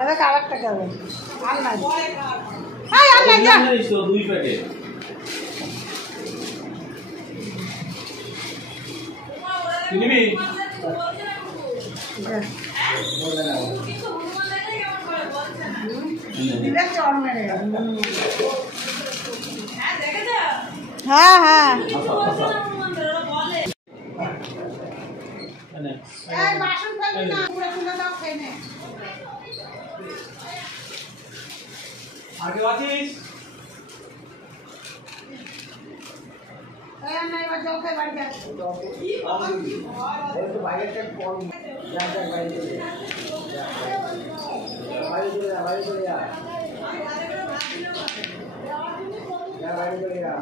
अरे कागज क्या है ऑनलाइन हां ऑनलाइन जा 2 पैकेट कितनी हाँ हाँ आगे वाचिस नहीं बस जाओ के बैठ जा तो भाई के फोन जा भाई चले जा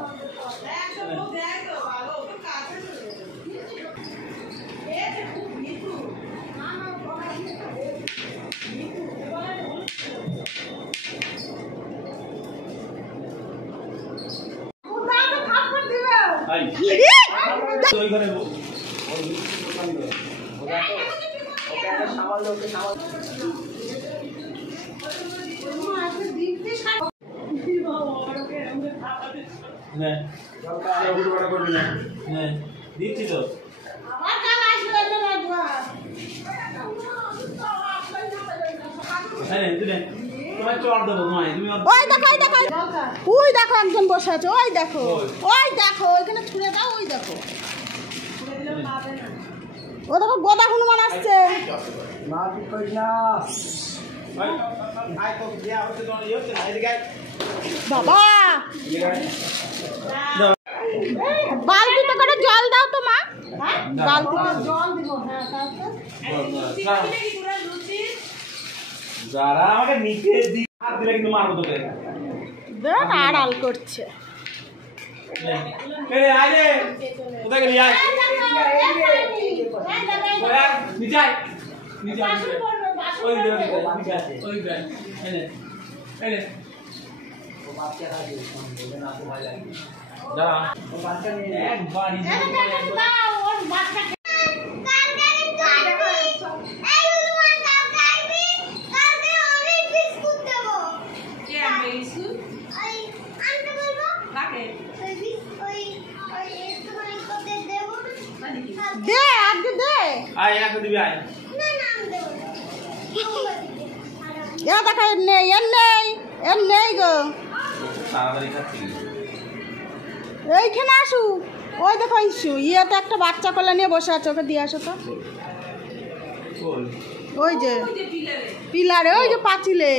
ওই দেখো একজন বসে আছে ওই দেখো ওইখানে ছুঁড়ে দাও ওই দেখো ও দেখো গোদা হনুমান আসছে বাবা বালতিতে করে জল দাও তো মা বালতিতে জল দিব হ্যাঁ যারা আমাকে নিচে হাত দিলে কিন্তু মারবো তোকে দেখ আড়াল করছে এরে আয় রে কোথায় গেলি আয় নিচে আয় নিচে আয় ওই দে নিচে আছে ওই দে এনে ও বাচ্চা খাবে বলে না তো ভাই লাগে যা ও বাচ্চা নিয়ে একবার ইজি দাও ওর বাচ্চা दे आगे दे आय यहाँ से दिव्या आय ना नाम दे यहाँ तक है नहीं गो सारा तरीका ठीक এই খানে আসু ওই দেখো ইস্যু ইয়ে তো একটা বাচ্চা কোলে নিয়ে বসে আছে ওকে দিয়ে আসো তো ওই যে পিলারে ওই যে পাঁচিলে